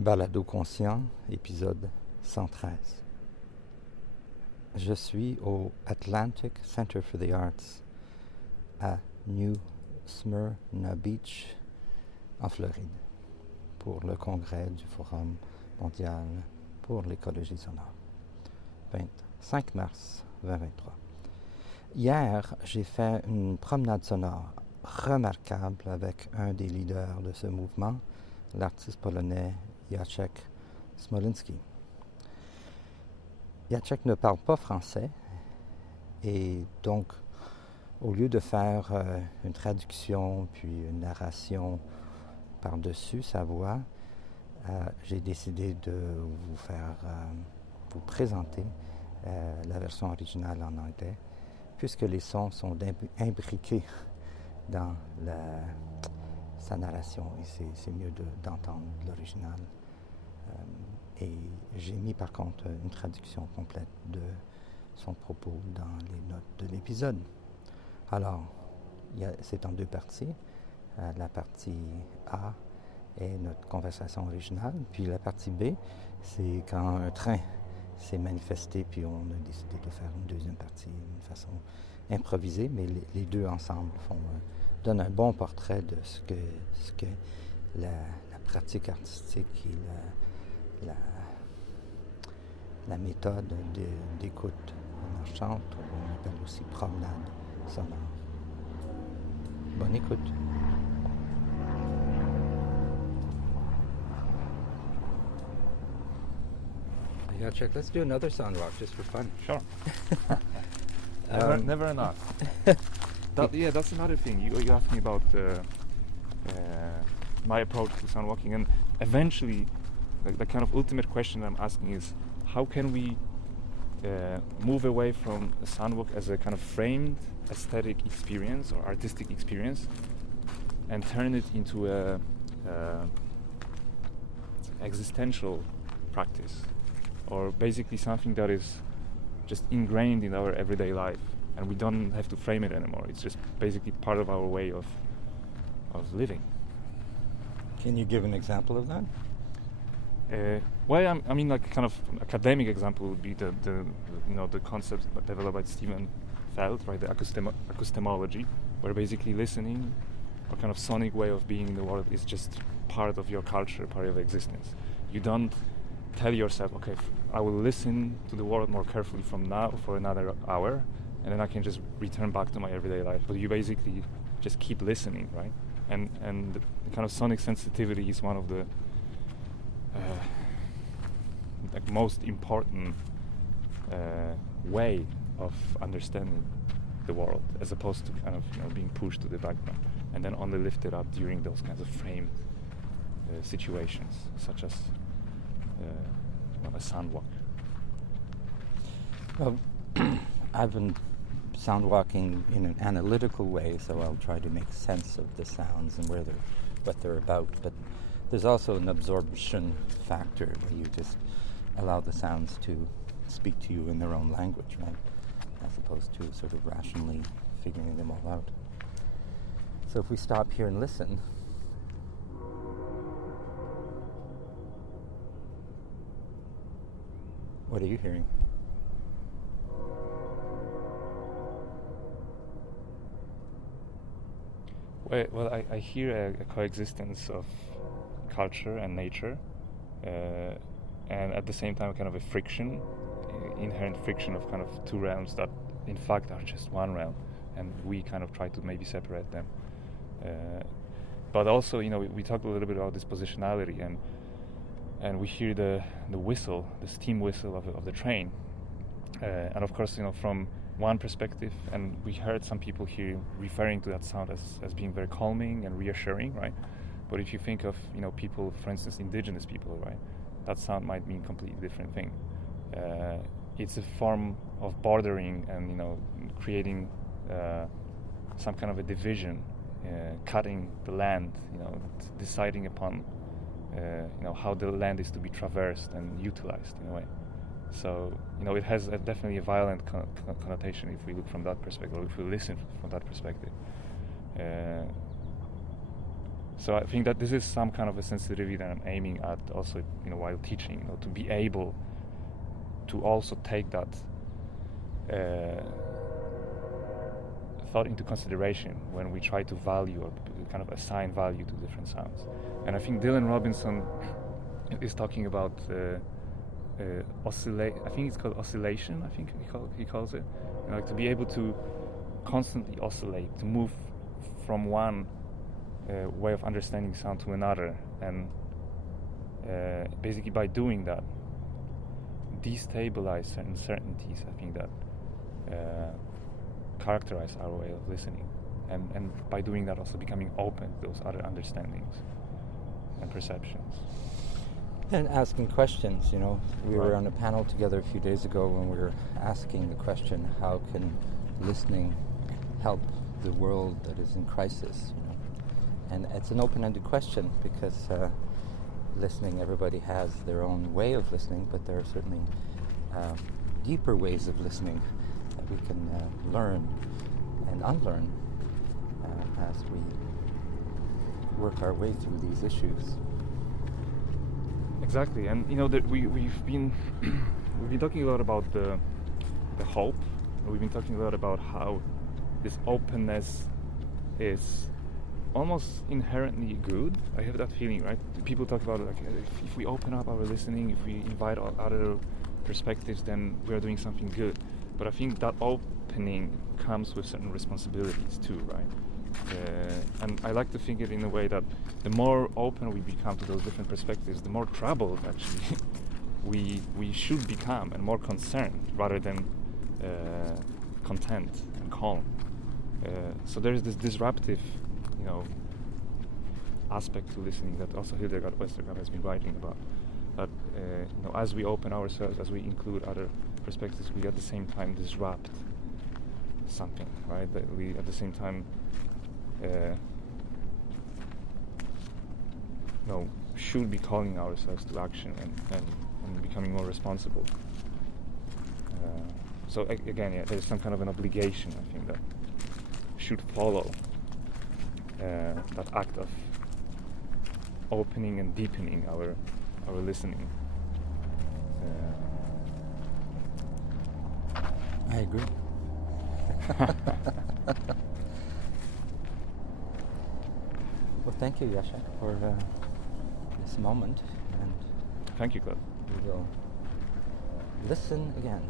Balado conscient, épisode 113. Je suis au Atlantic Center for the Arts à New Smyrna Beach, en Floride, pour le congrès du Forum mondial pour l'écologie sonore. 25 mars 2023. Hier, j'ai fait une promenade sonore remarquable avec un des leaders de ce mouvement, l'artiste polonais Jacek Smolicki. Jacek ne parle pas français et donc, au lieu de faire une traduction puis une narration par-dessus sa voix, j'ai décidé de vous présenter la version originale en anglais, puisque les sons sont imbriqués dans sa narration et c'est mieux d'entendre l'original. Et j'ai mis par contre une traduction complète de son propos dans les notes de l'épisode. Alors, c'est en deux parties. La partie A est notre conversation originale, puis la partie B, c'est quand un train s'est manifesté, puis on a décidé de faire une deuxième partie d'une façon improvisée, mais les deux ensemble donnent un bon portrait de ce que la pratique artistique et la méthode d'écoute marchante, on appelle aussi promenade sonore. Bonne écoute. Yeah, Jacek, let's do another sound walk just for fun. Sure. Never enough. That's another thing. You asked me about my approach to sound walking, and eventually, the kind of ultimate question I'm asking is, how can we move away from a sound walk as a kind of framed aesthetic experience or artistic experience, and turn it into a existential practice, or basically something that is just ingrained in our everyday life, and we don't have to frame it anymore. It's just basically part of our way of living. Can you give an example of that? Well, I mean, like kind of academic example would be the concept developed by Stephen Feld, right? The acoustemology, where basically listening, or kind of sonic way of being in the world, is just part of your culture, part of existence. You don't tell yourself, okay, I will listen to the world more carefully from now for another hour, and then I can just return back to my everyday life. But you basically just keep listening, right? And the kind of sonic sensitivity is one of the most important way of understanding the world, as opposed to kind of being pushed to the background and then only lifted up during those kinds of framed situations, such as a sound walk. Well, I've been sound walking in an analytical way, so I'll try to make sense of the sounds and what they're about. But there's also an absorption factor where you just allow the sounds to speak to you in their own language, right? As opposed to sort of rationally figuring them all out. So if we stop here and listen, what are you hearing? Well, I hear a coexistence of culture and nature, and at the same time kind of a friction, inherent friction of kind of two realms that in fact are just one realm, and we kind of try to maybe separate them. But also, we talked a little bit about this positionality, and we hear the whistle, the steam whistle of the train, and of course, from one perspective, and we heard some people here referring to that sound as being very calming and reassuring, right? But if you think of people, for instance, indigenous people, right, that sound might mean a completely different thing. It's a form of bordering and creating some kind of a division, cutting the land, deciding upon how the land is to be traversed and utilized in a way. So it has definitely a violent connotation if we look from that perspective, or if we listen from that perspective. So I think that this is some kind of a sensitivity that I'm aiming at also, while teaching, to be able to also take that thought into consideration when we try to value or kind of assign value to different sounds. And I think Dylan Robinson is talking about I think it's called oscillation. I think he calls it, like to be able to constantly oscillate, to move from one way of understanding sound to another, and basically by doing that, destabilize certain certainties, I think, that characterize our way of listening, and by doing that also becoming open to those other understandings and perceptions. And asking questions, we Right. were on a panel together a few days ago when we were asking the question, how can listening help the world that is in crisis? And it's an open-ended question, because listening, everybody has their own way of listening, but there are certainly deeper ways of listening that we can learn and unlearn as we work our way through these issues. Exactly, and that we've been talking a lot about the hope. We've been talking a lot about how this openness is almost inherently good. I have that feeling, right? People talk about it like, if we open up our listening, if we invite other perspectives, then we are doing something good. But I think that opening comes with certain responsibilities too, right? And I like to think it in a way that the more open we become to those different perspectives, the more troubled actually we should become, and more concerned rather than content and calm. So there is this disruptive, aspect to listening that also Hildegard Westergaard has been writing about. That as we open ourselves, as we include other perspectives, we at the same time disrupt something, right? That we at the same time should be calling ourselves to action and becoming more responsible. So again, there's some kind of an obligation, I think, that should follow that act of opening and deepening our listening. I agree. Well, thank you, Jacek, for this moment, and Thank you, Claude. we will listen again.